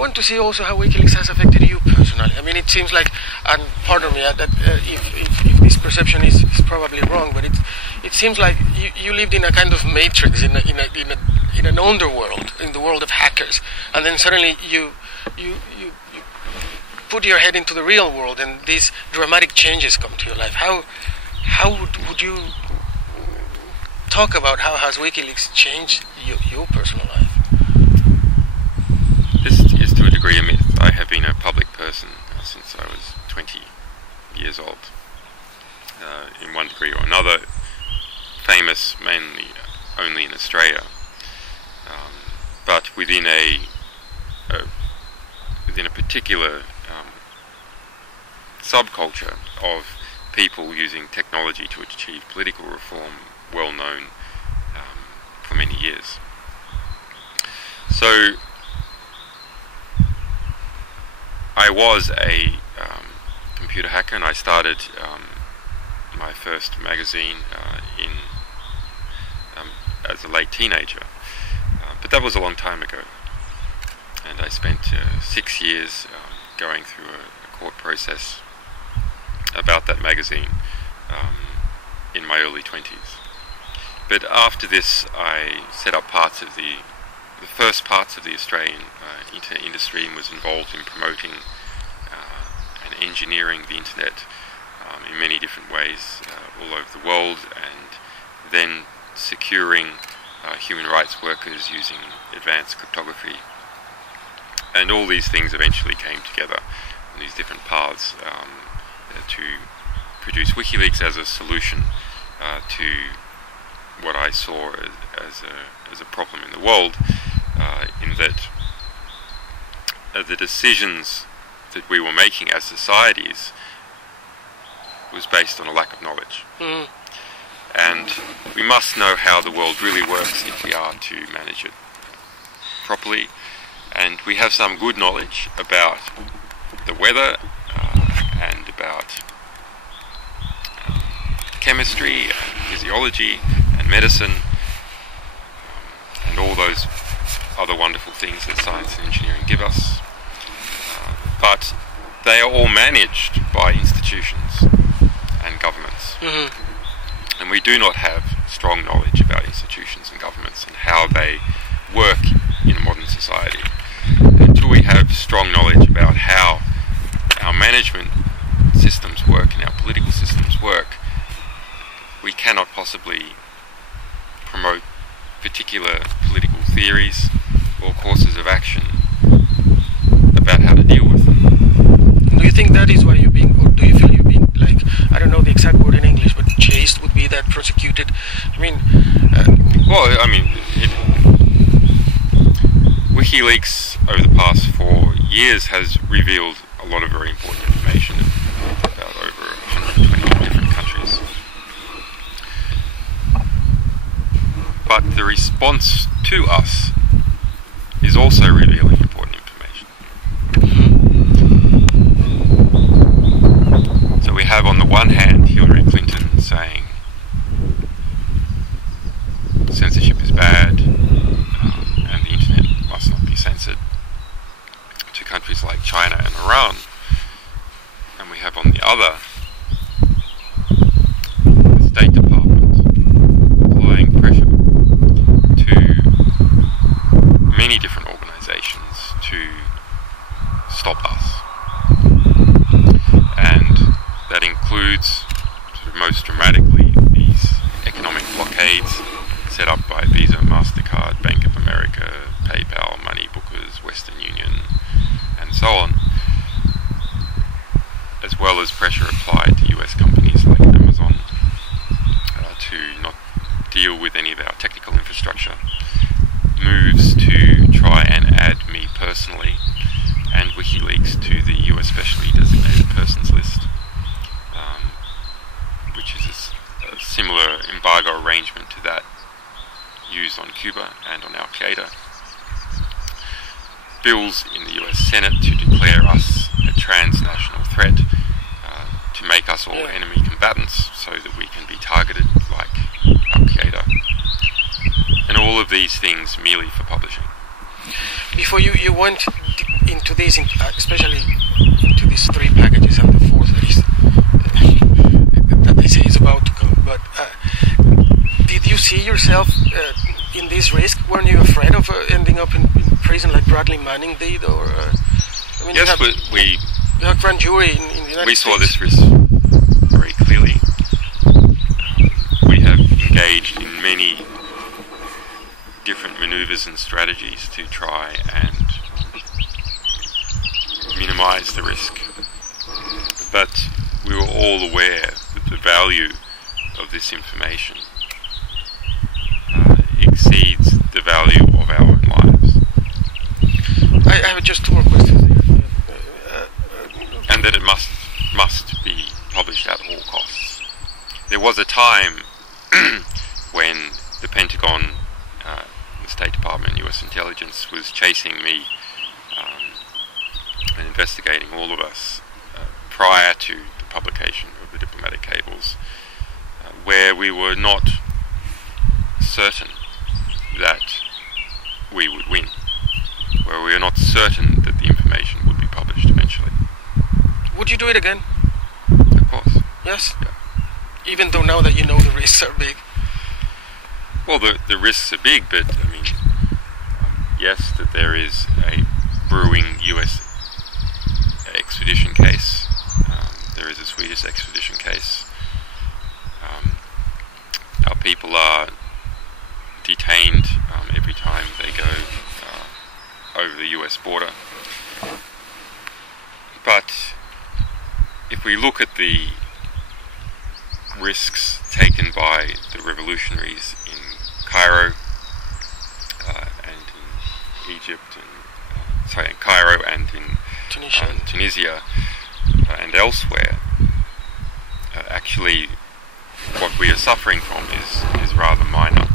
want to see also how Wikileaks has affected you personally. I mean, it seems like, and pardon me, that if this perception is probably wrong, but it seems like you lived in a kind of matrix, in an underworld, in the world of hackers, and then suddenly you put your head into the real world, and these dramatic changes come to your life. How would you talk about how has Wikileaks changed your personal life? This is to a degree a myth. I have been a public person since I was 20 years old. In one degree or another, famous mainly only in Australia, but within a particular subculture of people using technology to achieve political reform, well known for many years. So I was a computer hacker, and I started my first magazine as a late teenager, but that was a long time ago, and I spent 6 years going through a court process about that magazine in my early 20s. But after this, I set up the first parts of the Australian internet industry, and was involved in promoting and engineering the internet in many different ways all over the world, and then securing human rights workers using advanced cryptography. And all these things eventually came together on these different paths to produce Wikileaks as a solution to what I saw as a problem in the world, in that the decisions that we were making as societies was based on a lack of knowledge. Mm. And we must know how the world really works if we are to manage it properly. And we have some good knowledge about the weather and about chemistry and physiology and medicine and all those other wonderful things that science and engineering give us. But they are all managed by institutions and governments. Mm-hmm. And we do not have strong knowledge about institutions and governments and how they work in a modern society. Until we have strong knowledge about how our management systems work and our political systems work, we cannot possibly promote particular political theories or courses of action about how to deal with them. Do you think that is why you're being, or do you feel you're being, like, I don't know the exact word in English, but chased would be that, prosecuted? I mean... Wikileaks over the past 4 years has revealed a lot of very important information about over 120 different countries. But the response to us is also revealing important information. So we have on the one hand Hillary Clinton saying censorship is bad, and the internet must not be censored, to countries like China and Iran. And we have on the other the State Department applying pressure to many different organizations to stop us. And that includes, sort of most dramatically, these economic blockades set up by Visa, MasterCard, Bank of America, PayPal, Money Bookers, Western Union, and so on, as well as pressure applied to US companies like Amazon to not deal with any of our technical infrastructure, moves to try and add me personally and Wikileaks to the US Specially Designated Persons list, which is a similar embargo arrangement to that used on Cuba and on Al-Qaeda. Bills in the US Senate to declare us a transnational threat, to make us all enemy combatants so that we can be targeted like Al-Qaeda. And all of these things merely for publishing. Before you went in into this, especially into these three packages and the fourth that they say is about to come. But did you see yourself in this risk? Weren't you afraid of ending up in prison like Bradley Manning did? Or I mean, yes, you have grand jury in the United States. We saw this risk very clearly. We have engaged in many different maneuvers and strategies to try and minimize the risk. But we were all aware that the value of this information exceeds the value of our own lives. I have just two more questions. And that it must be published at all costs. There was a time when the Pentagon, the State Department, US intelligence was chasing me and investigating all of us prior to the publication of the diplomatic cables, where we were not certain that we would win, where we were not certain that the information would be published eventually. Would you do it again? Of course. Yes? Yeah. Even though now that you know the risks are big? Well, the risks are big, but I mean, yes, that there is a brewing US extradition case. There is a Swedish extradition case. Our people are detained every time they go over the US border. But if we look at the risks taken by the revolutionaries in Cairo and in Egypt, and in Cairo and in Tunisia and elsewhere, actually what we are suffering from is rather minor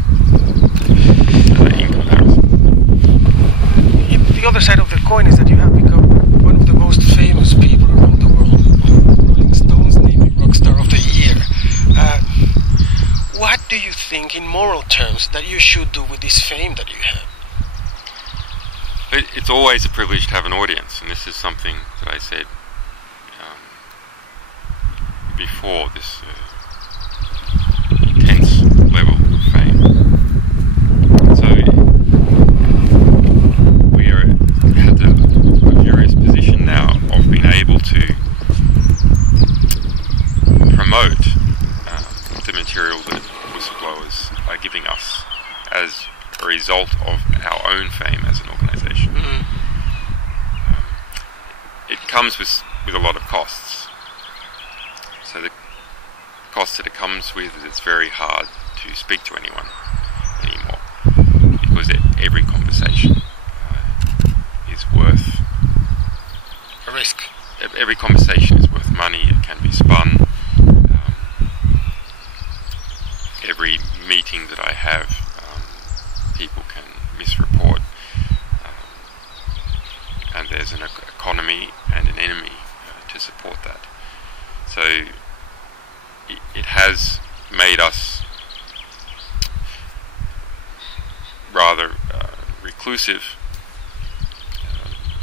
in comparison. The other side of the coin is that you have become one of the most famous people around the world. Rolling Stones named you Rockstar of the Year. What do you think, in moral terms, that you should do with this fame that you have? It's always a privilege to have an audience, and this is something that I said before, this intense level of fame. So we are at the luxurious position now of being able to promote the material that whistleblowers are giving us as a result of our own fame as an organisation. Mm-hmm. It comes with a lot of costs. So the cost that it comes with is it's very hard to speak to anyone anymore, because every conversation is worth a risk. Every conversation is worth money. It can be spun. Every meeting that I have, people can misreport, and there's an economy and an enemy to support that. So it has made us rather reclusive,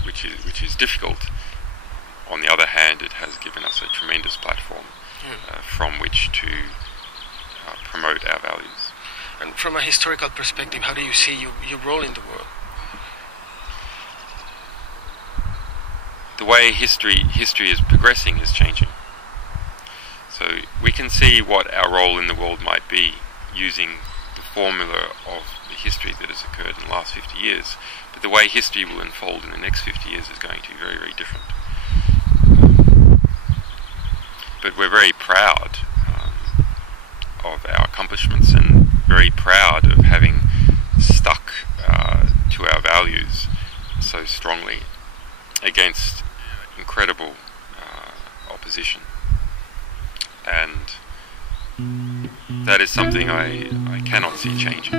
which is difficult. On the other hand, it has given us a tremendous platform from which to promote our values. And from a historical perspective, how do you see your role in the world? The way history is progressing is changing. So we can see what our role in the world might be using the formula of the history that has occurred in the last 50 years. But the way history will unfold in the next 50 years is going to be very, very different. But we're very proud of our accomplishments and very proud of having stuck to our values so strongly against incredible opposition. And that is something I cannot see changing.